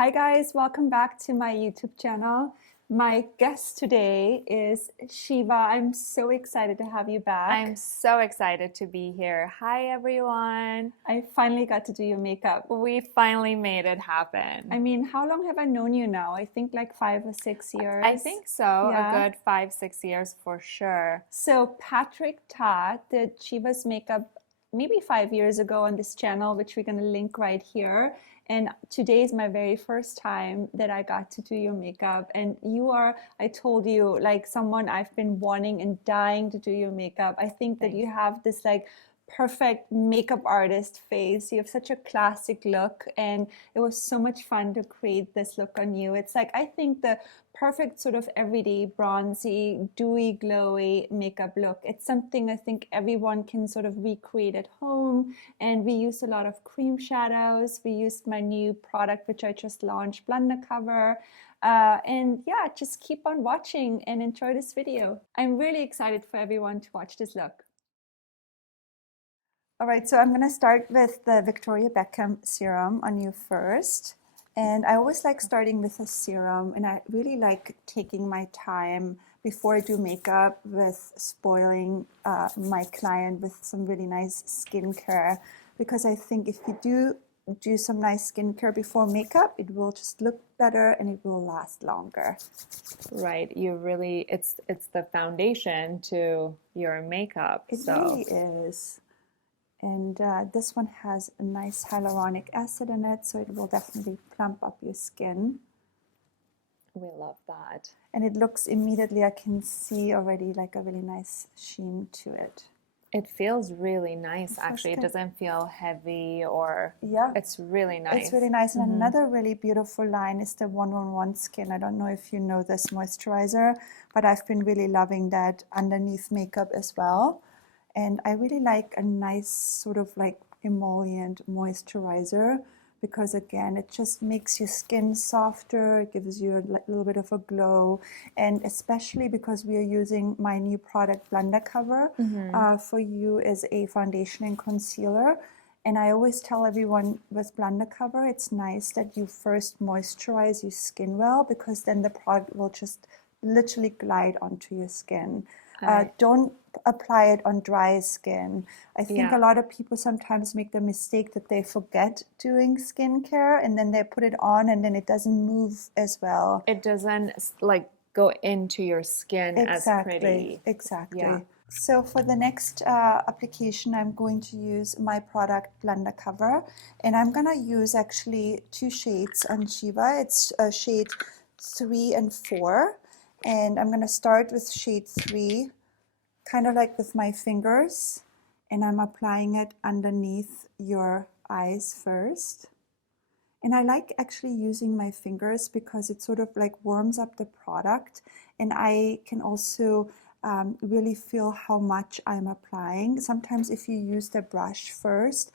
Hi guys, welcome back to my YouTube channel. My guest today is Shiva. I'm so excited to have you back. I'm so excited to be here. Hi everyone. I finally got to do your makeup. We finally made it happen. I mean, how long have I known you now? I think like 5 or 6 years. I think so. Yeah. A good 5-6 years for sure. So Patrick Todd did Shiva's makeup maybe 5 years ago on this channel, which we're going to link right here. And today is my very first time that I got to do your makeup. And you are, I told you, like someone I've been wanting and dying to do your makeup. I think that you have this like perfect makeup artist face. You have such a classic look, and it was so much fun to create this look on you. It's like, I think the perfect sort of everyday bronzy, dewy, glowy makeup look. It's something I think everyone can sort of recreate at home. And we used a lot of cream shadows. We used my new product, which I just launched, Blunder Cover. And yeah, just keep on watching and enjoy this video. I'm really excited for everyone to watch this look. All right, so I'm going to start with the Victoria Beckham serum on you first. And I always like starting with a serum, and I really like taking my time before I do makeup with spoiling my client with some really nice skincare, because I think if you do some nice skincare before makeup, it will just look better and it will last longer. Right. You really, it's the foundation to your makeup. It really is. And this one has a nice hyaluronic acid in it, so it will definitely plump up your skin. We love that. And it looks immediately, I can see already like a really nice sheen to it. It feels really nice, actually. It doesn't feel heavy or, yeah, it's really nice. It's really nice. And another really beautiful line is the 111 Skin. I don't know if you know this moisturizer, but I've been really loving that underneath makeup as well. And I really like a nice sort of like emollient moisturizer, because again, it just makes your skin softer, it gives you a little bit of a glow. And especially because we are using my new product, Blunder Cover, for you as a foundation and concealer. And I always tell everyone with Blunder Cover, it's nice that you first moisturize your skin well, because then the product will just literally glide onto your skin. Don't apply it on dry skin. I think a lot of people sometimes make the mistake that they forget doing skincare, and then they put it on and then it doesn't move as well. It doesn't like go into your skin as pretty. Exactly. Yeah. So for the next application, I'm going to use my product Blunder Cover, and I'm gonna use actually 2 shades on Shiva. It's shade 3 and 4. And I'm going to start with shade 3, kind of like with my fingers, and I'm applying it underneath your eyes first. And I like actually using my fingers because it sort of like warms up the product, and I can also really feel how much I'm applying. Sometimes if you use the brush first,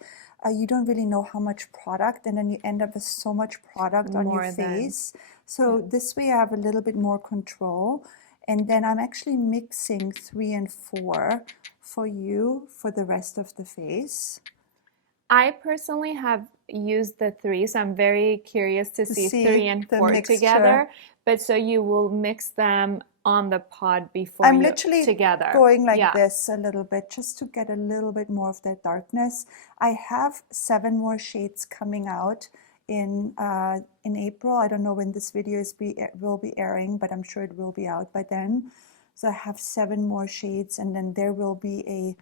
you don't really know how much product, and then you end up with so much product on your face. So this way I have a little bit more control. And then I'm actually mixing 3 and 4 for you for the rest of the face. I personally have used the 3, so I'm very curious to see 3 and 4 together. But so you will mix them on the pod before I'm literally together. Going like this a little bit, just to get a little bit more of that darkness. I have 7 more shades coming out in April. I don't know when this video will be airing, but I'm sure it will be out by then. So I have 7 more shades, and then there will be a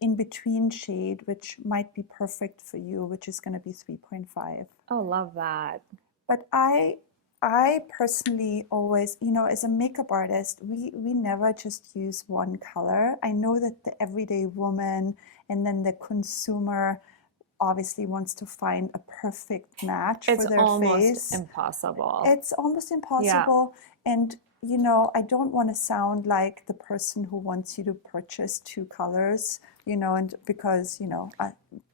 in-between shade which might be perfect for you, which is going to be 3.5. Oh, love that. But I personally always, you know, as a makeup artist, we never just use one color. I know that the everyday woman and then the consumer obviously wants to find a perfect match for their face. It's almost impossible. It's almost impossible. Yeah. And, you know, I don't want to sound like the person who wants you to purchase 2 colors, you know, and because, you know,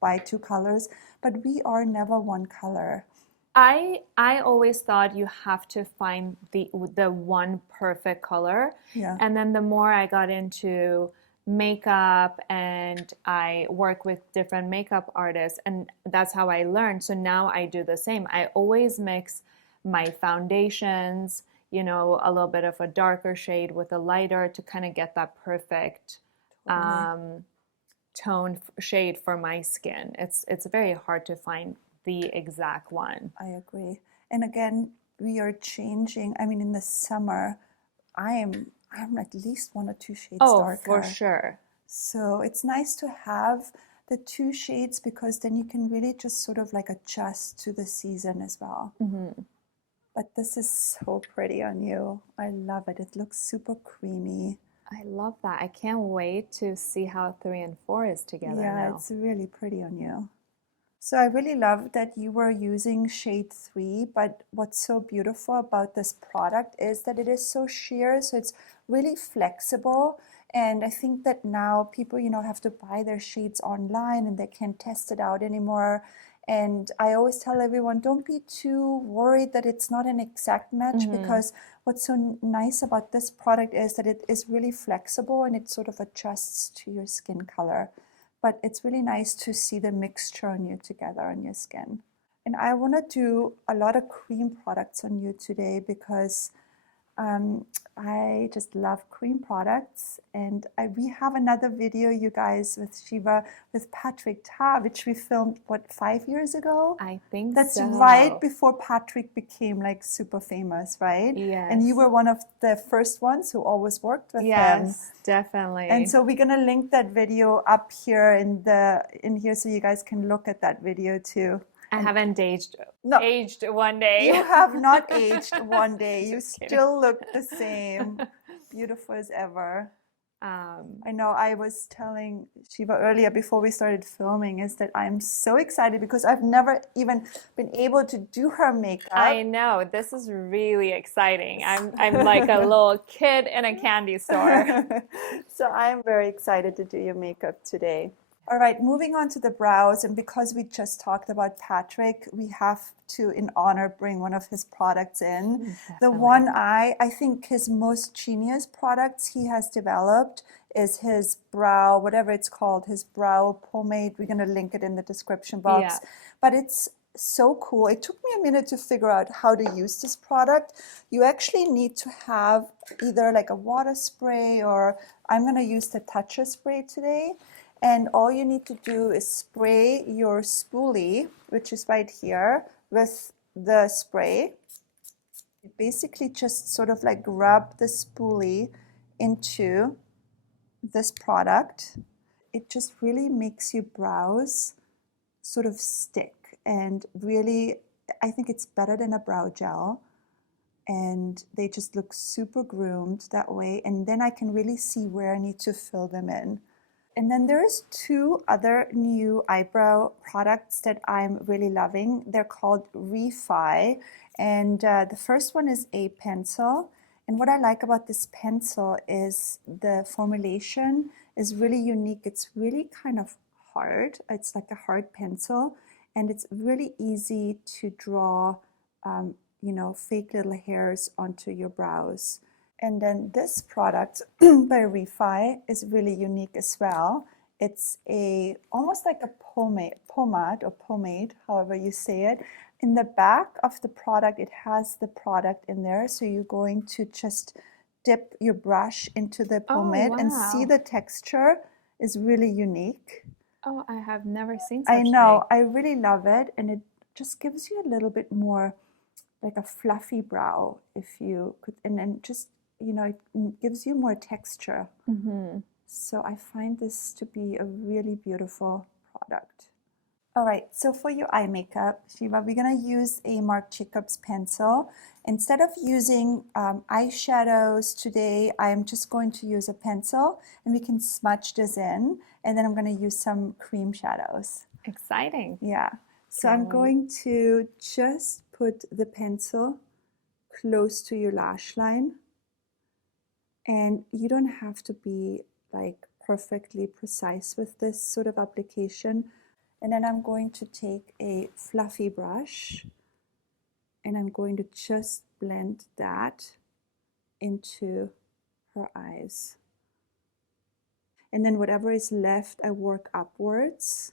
buy 2 colors, but we are never one color. I always thought you have to find the one perfect color. Yeah. And then the more I got into makeup and I work with different makeup artists, and that's how I learned. So now I do the same. I always mix my foundations, you know, a little bit of a darker shade with a lighter to kind of get that perfect tone shade for my skin. It's very hard to find the exact one. I agree. And again, we are changing. I mean, in the summer, I'm at least 1 or 2 shades darker. Oh, for sure. So it's nice to have the 2 shades because then you can really just sort of like adjust to the season as well. But this is so pretty on you. I love it. It looks super creamy. I love that. I can't wait to see how 3 and 4 is together Yeah, now. it's really pretty on you. So I really love that you were using shade 3, but what's so beautiful about this product is that it is so sheer, so it's really flexible. And I think that now people, you know, have to buy their shades online and they can't test it out anymore. And I always tell everyone, don't be too worried that it's not an exact match, because what's so nice about this product is that it is really flexible and it sort of adjusts to your skin color. But it's really nice to see the mixture on you together on your skin. And I want to do a lot of cream products on you today because I just love cream products. And we have another video, you guys, with Shiva, with Patrick Ta, which we filmed, what, 5 years ago? I think That's so. right before Patrick became like super famous, right? Yes. And you were one of the first ones who always worked with him. Yes, definitely. And so we're gonna link that video up here in here so you guys can look at that video too. I haven't aged one day. You have not aged one day. You Just kidding. still look the same, beautiful as ever. I know I was telling Shiva earlier before we started filming is that I'm so excited because I've never even been able to do her makeup. I know, this is really exciting. I'm like a little kid in a candy store. So I'm very excited to do your makeup today. All right, moving on to the brows, and because we just talked about Patrick, we have to, in honor, bring one of his products in. Definitely. The one I think his most genius products he has developed is his brow, whatever it's called, his brow pomade. We're going to link it in the description box. Yeah. But it's so cool. It took me a minute to figure out how to use this product. You actually need to have either like a water spray, or I'm going to use the toucher spray today. And all you need to do is spray your spoolie, which is right here, with the spray. Basically just sort of like rub the spoolie into this product. It just really makes your brows sort of stick, and really, I think it's better than a brow gel. And they just look super groomed that way. And then I can really see where I need to fill them in. And then there's 2 other new eyebrow products that I'm really loving. They're called Refy. And the first one is a pencil. And what I like about this pencil is the formulation is really unique. It's really kind of hard. It's like a hard pencil. And it's really easy to draw, you know, fake little hairs onto your brows. And then this product by Refy is really unique as well. It's almost like a pomade, however you say it. In the back of the product, it has the product in there. So you're going to just dip your brush into the pomade and see the texture is really unique. Oh, I have never seen such I know, thing. I really love it. And it just gives you a little bit more like a fluffy brow, if you could, and then just, you know, it gives you more texture. So I find this to be a really beautiful product. All right, so for your eye makeup, Shiva, we're gonna use a Marc Jacobs pencil. Instead of using eyeshadows today, I'm just going to use a pencil, and we can smudge this in, and then I'm gonna use some cream shadows. Exciting. Yeah, so I'm going to just put the pencil close to your lash line. And you don't have to be like perfectly precise with this sort of application. And then I'm going to take a fluffy brush and I'm going to just blend that into her eyes. And then whatever is left, I work upwards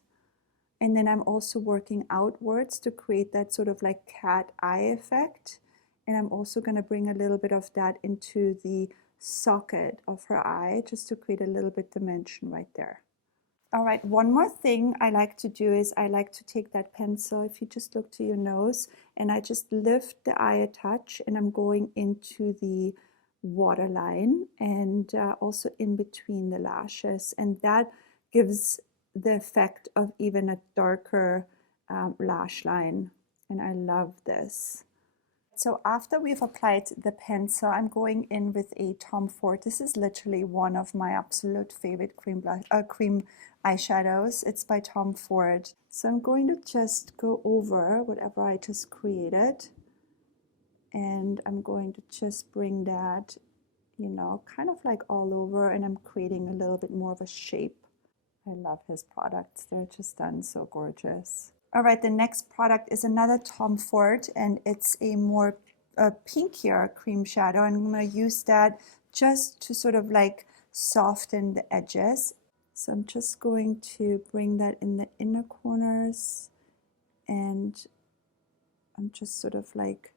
And then I'm also working outwards to create that sort of like cat eye effect. And I'm also going to bring a little bit of that into the socket of her eye, just to create a little bit dimension right there. All right, one more thing I like to do is I like to take that pencil, if you just look to your nose, and I just lift the eye a touch, and I'm going into the waterline and also in between the lashes, and that gives the effect of even a darker lash line, and I love this. So after we've applied the pencil, I'm going in with a Tom Ford. This is literally one of my absolute favorite cream eyeshadows. It's by Tom Ford. So I'm going to just go over whatever I just created. And I'm going to just bring that, you know, kind of like all over, and I'm creating a little bit more of a shape. I love his products. They're just done so gorgeous. All right, the next product is another Tom Ford, and it's a more pinkier cream shadow, and I'm going to use that just to sort of like soften the edges. So I'm just going to bring that in the inner corners, and I'm just sort of like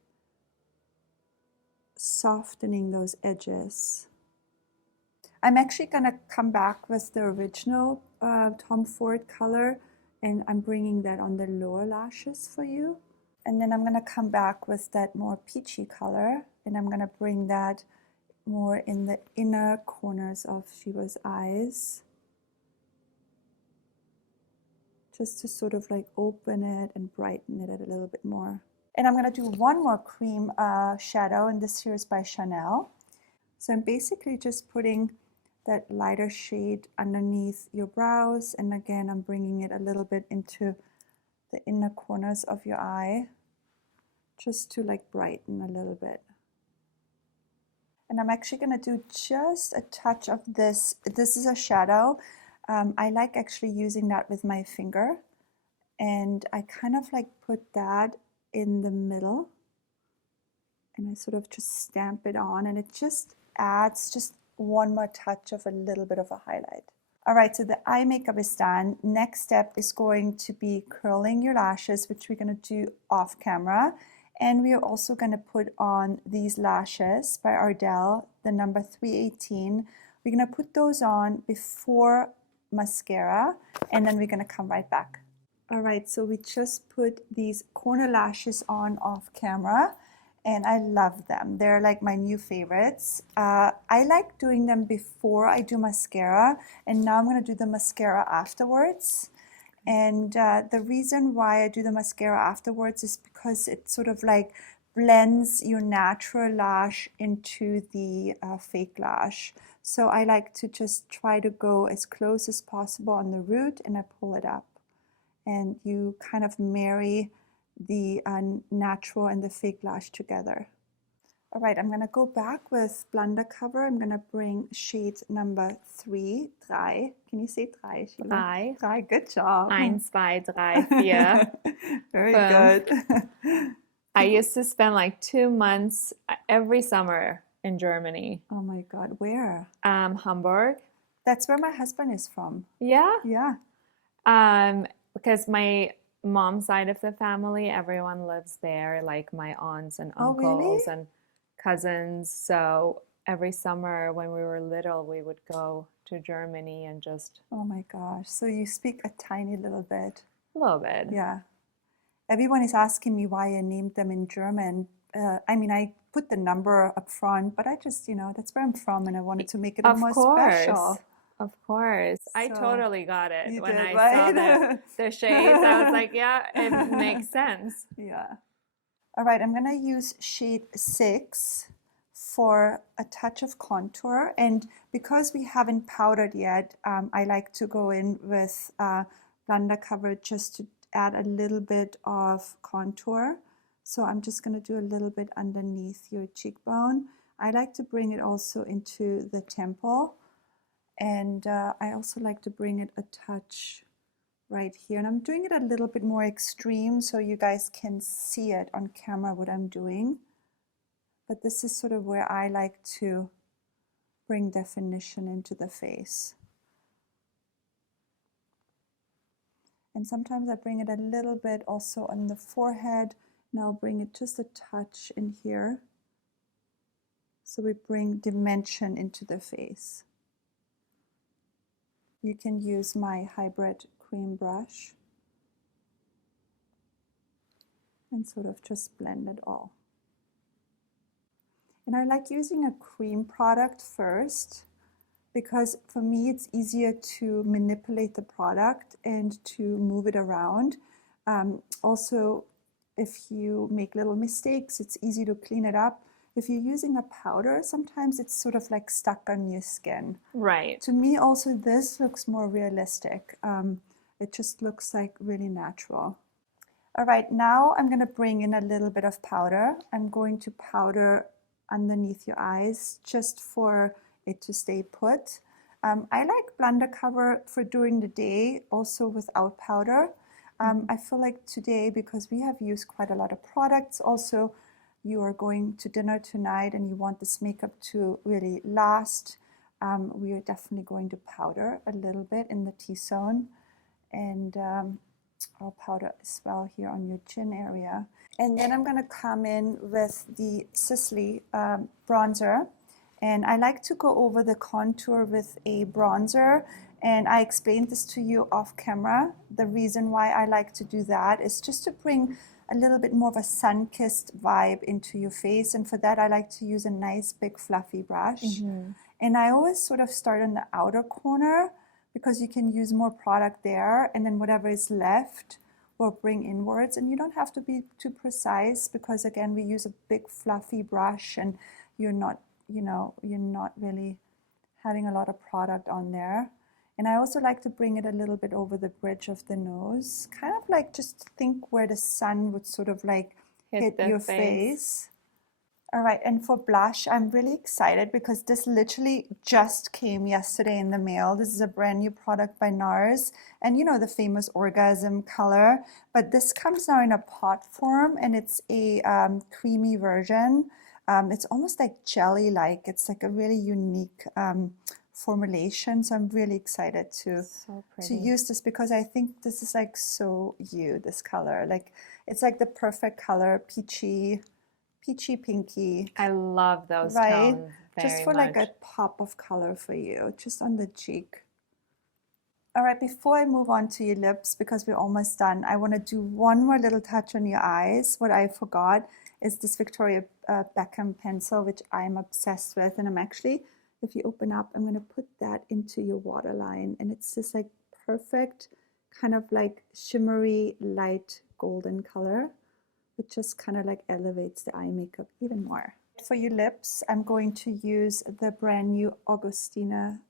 softening those edges. I'm actually going to come back with the original Tom Ford color, and I'm bringing that on the lower lashes for you. And then I'm going to come back with that more peachy color, and I'm going to bring that more in the inner corners of Shiva's eyes, just to sort of like open it and brighten it a little bit more. And I'm going to do one more cream shadow, and this here is by Chanel. So I'm basically just putting that lighter shade underneath your brows, and again I'm bringing it a little bit into the inner corners of your eye, just to like brighten a little bit. And I'm actually going to do just a touch of this. This is a shadow. I like actually using that with my finger, and I kind of like put that in the middle, and I sort of just stamp it on, and it just adds just one more touch of a little bit of a highlight. All right, so the eye makeup is done. Next step is going to be curling your lashes, which we're going to do off camera. And we are also going to put on these lashes by Ardell, the number 318. We're going to put those on before mascara, and then we're going to come right back. All right, so we just put these corner lashes on off camera, and I love them. They're like my new favorites. I like doing them before I do mascara, and now I'm going to do the mascara afterwards. And the reason why I do the mascara afterwards is because it sort of like blends your natural lash into the fake lash. So I like to just try to go as close as possible on the root, and I pull it up. And you kind of marry the natural and the fake lash together. All right, I'm going to go back with Blunder Cover. I'm going to bring shade number 3, Drei. Can you say Drei? Drei. Drei, good job. 1, 2, 3, 4. Very good. I used to spend like 2 months every summer in Germany. Oh my God, where? Hamburg. That's where my husband is from. Yeah? Yeah. Because my mom's side of the family, everyone lives there, like my aunts and uncles and cousins. So every summer when we were little, we would go to Germany and just... Oh my gosh. So you speak a tiny little bit. A little bit. Yeah. Everyone is asking me why I named them in German. I mean, I put the number up front, but I just, you know, that's where I'm from, and I wanted to make it more special. Of course. I totally got it. When I right? saw the shades, I was like, yeah, it makes sense. Yeah. All right, I'm going to use shade 6 for a touch of contour. And because we haven't powdered yet, I like to go in with Blunder Cover just to add a little bit of contour. So I'm just going to do a little bit underneath your cheekbone. I like to bring it also into the temple. And I also like to bring it a touch right here. And I'm doing it a little bit more extreme so you guys can see it on camera what I'm doing. But this is sort of where I like to bring definition into the face. And sometimes I bring it a little bit also on the forehead, and I'll bring it just a touch in here. So we bring dimension into the face. You can use my hybrid cream brush and sort of just blend it all. And I like using a cream product first because for me it's easier to manipulate the product and to move it around. Also, if you make little mistakes, it's easy to clean it up. If you're using a powder, sometimes it's sort of like stuck on your skin. Right. To me also this looks more realistic. It just looks like really natural. All right, now I'm going to bring in a little bit of powder. I'm going to powder underneath your eyes just for it to stay put. I like Blunder Cover for during the day, also without powder. I feel like today, because we have used quite a lot of products, also you are going to dinner tonight and you want this makeup to really last, we are definitely going to powder a little bit in the T-zone. And I'll powder as well here on your chin area. And then I'm going to come in with the Sisley bronzer. And I like to go over the contour with a bronzer. And I explained this to you off camera. The reason why I like to do that is just to bring a little bit more of a sun-kissed vibe into your face. And for that, I like to use a nice big fluffy brush. And I always sort of start on the outer corner because you can use more product there. And then whatever is left, we'll bring inwards. And you don't have to be too precise because, again, we use a big fluffy brush and you're not, you know, you're not really having a lot of product on there. And I also like to bring it a little bit over the bridge of the nose, kind of like just think where the sun would sort of like hit your face. All right, and for blush, I'm really excited because this literally just came yesterday in the mail. This is a brand new product by NARS, and you know the famous orgasm color, but this comes now in a pot form, and it's a creamy version. It's almost like jelly-like. It's like a really unique formulation, so I'm really excited to use this because I think this is like so you, this color. Like it's like the perfect color, peachy pinky. I love those right? tones Just for much. like a pop of color for you, just on the cheek. All right, before I move on to your lips, because we're almost done, I want to do one more little touch on your eyes. What I forgot is this Victoria Beckham pencil, which I'm obsessed with. And I'm actually, if you open up, I'm going to put that into your waterline. And it's this like perfect kind of like shimmery light golden color. It just kind of like elevates the eye makeup even more. For your lips, I'm going to use the brand new Augustinus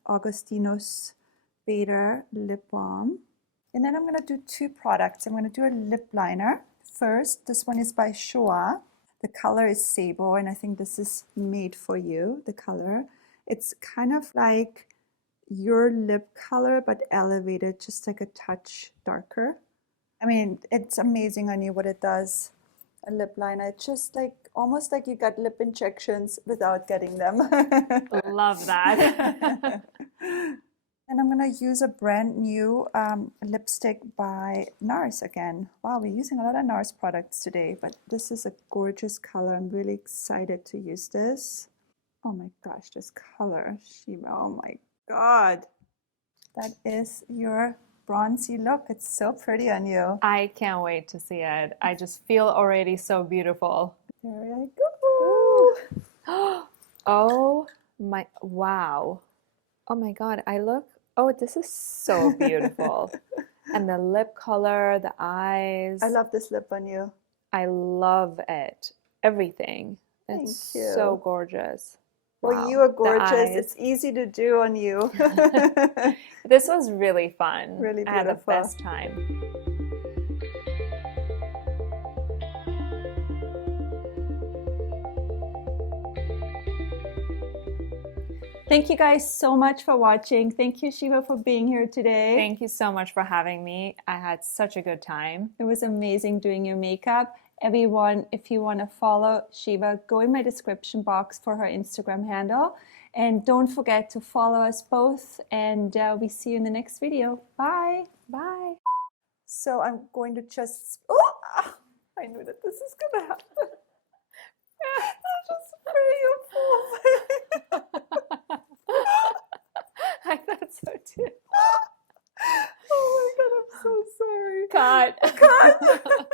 Beta Lip Balm. And then I'm going to do two products. I'm going to do a lip liner. First, this one is by Showa. The color is Sable, and I think this is made for you, the color. It's kind of like your lip color, but elevated, just like a touch darker. I mean, it's amazing on you what it does. A lip liner, it's just like almost like you got lip injections without getting them. Love that. And I'm going to use a brand new lipstick by NARS again. Wow, we're using a lot of NARS products today, but this is a gorgeous color. I'm really excited to use this. Oh my gosh, this color, Shiva, oh my God. That is your bronzy look. It's so pretty on you. I can't wait to see it. I just feel already so beautiful. There I go. Oh my, wow. Oh my God, oh, this is so beautiful. And the lip color, the eyes. I love this lip on you. I love it. Everything. It's Thank you. So gorgeous. Well, you are gorgeous. It's easy to do on you. This was really fun. Really beautiful. I had the best time. Thank you guys so much for watching. Thank you, Shiva, for being here today. Thank you so much for having me. I had such a good time. It was amazing doing your makeup. Everyone, if you want to follow Shiva, go in my description box for her Instagram handle. And don't forget to follow us both. And we see you in the next video. Bye. Bye. So I'm going to just, oh, I knew that this is going to happen. I'll just spray you full. I thought so too. Oh my God, I'm so sorry. Cut. Cut.